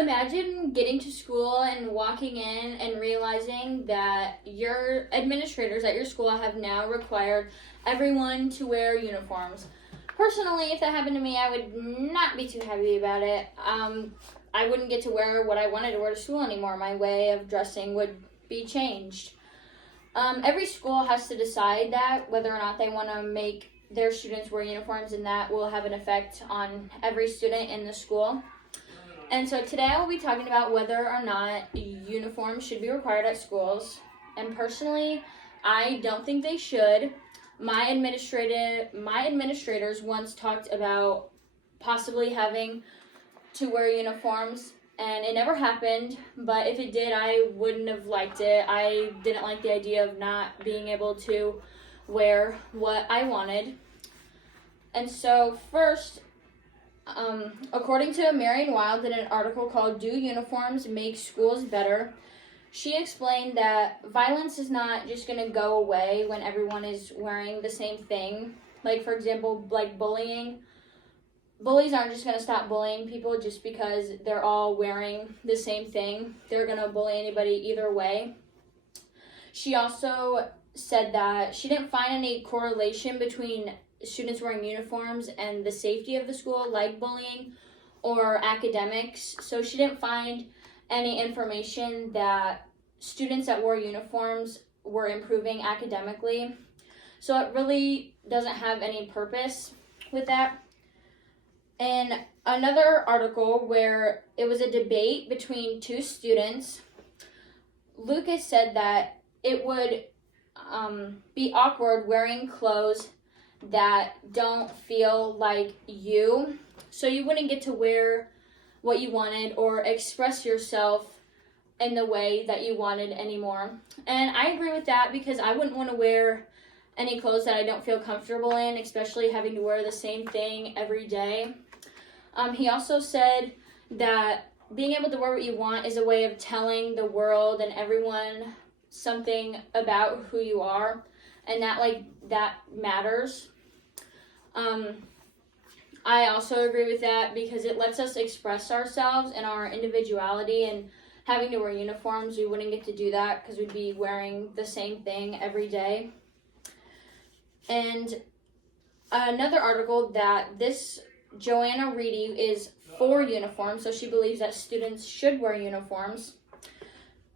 Imagine getting to school and walking in and realizing that your administrators at your school have now required everyone to wear uniforms. Personally, if that happened to me, I would not be too happy about it. I wouldn't get to wear what I wanted to wear to school anymore. My way of dressing would be changed. Every school has to decide that, whether or not they want to make their students wear uniforms, and that will have an effect on every student in the school. And so today I will be talking about whether or not uniforms should be required at schools. And personally, I don't think they should. My administrators once talked about possibly having to wear uniforms, and it never happened, but if it did, I wouldn't have liked it. I didn't like the idea of not being able to wear what I wanted. And so first, according to Marian Wild in an article called "Do Uniforms Make Schools Better?", she explained that violence is not just going to go away when everyone is wearing the same thing. Like, for example, like bullying. Bullies aren't just going to stop bullying people just because they're all wearing the same thing. They're going to bully anybody either way. She also said that she didn't find any correlation between students wearing uniforms and the safety of the school, like bullying or academics. So she didn't find any information that students that wore uniforms were improving academically. So it really doesn't have any purpose with that. In another article where it was a debate between two students, Lucas said that it would be awkward wearing clothes that don't feel like you, so you wouldn't get to wear what you wanted or express yourself in the way that you wanted anymore. And I agree with that, because I wouldn't want to wear any clothes that I don't feel comfortable in, especially having to wear the same thing every day. He also said that being able to wear what you want is a way of telling the world and everyone something about who you are, and that matters. I also agree with that, because it lets us express ourselves and our individuality, and having to wear uniforms, we wouldn't get to do that because we'd be wearing the same thing every day. And another article that this Joanna Reedy is for uniforms, so she believes that students should wear uniforms.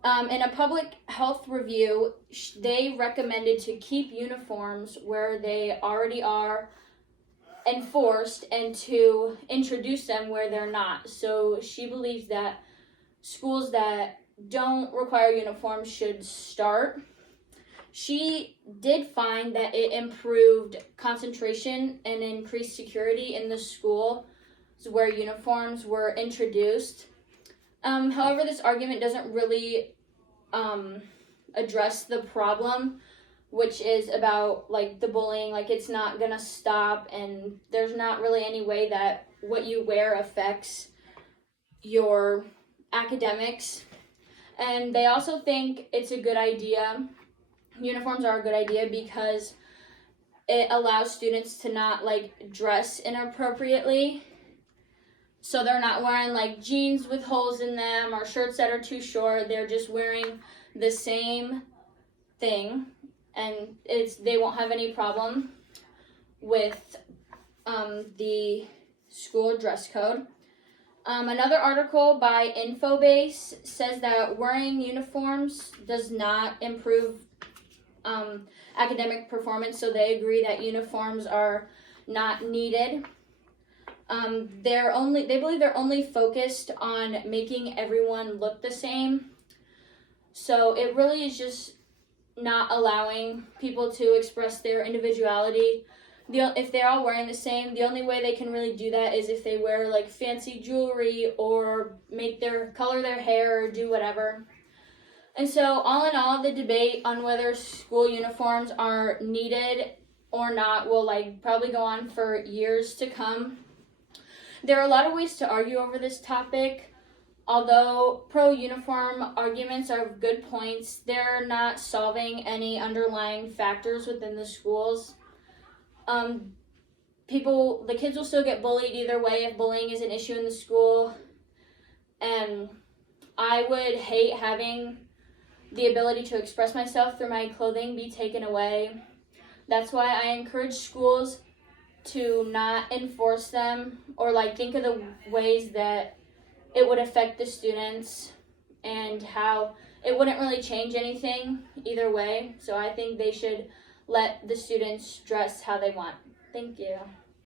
In a public health review, they recommended to keep uniforms where they already are enforced and to introduce them where they're not. So she believes that schools that don't require uniforms should start. She did find that it improved concentration and increased security in the school where uniforms were introduced. However, this argument doesn't really address the problem, which is about the bullying. It's not gonna stop, and there's not really any way that what you wear affects your academics. And they also think it's a good idea. Uniforms are a good idea because it allows students to not dress inappropriately. So they're not wearing jeans with holes in them or shirts that are too short. They're just wearing the same thing, and they won't have any problem with the school dress code. Another article by Infobase says that wearing uniforms does not improve academic performance, so they agree that uniforms are not needed. They believe they're only focused on making everyone look the same. So it really is just not allowing people to express their individuality. If they're all wearing the same, the only way they can really do that is if they wear fancy jewelry or color their hair or do whatever. And so all in all, the debate on whether school uniforms are needed or not will probably go on for years to come. There are a lot of ways to argue over this topic. Although pro-uniform arguments are good points, they're not solving any underlying factors within the schools. The kids will still get bullied either way if bullying is an issue in the school. and I would hate having the ability to express myself through my clothing be taken away. That's why I encourage schools to not enforce them, or like think of the ways that it would affect the students and how it wouldn't really change anything either way. So I think they should let the students dress how they want. Thank you.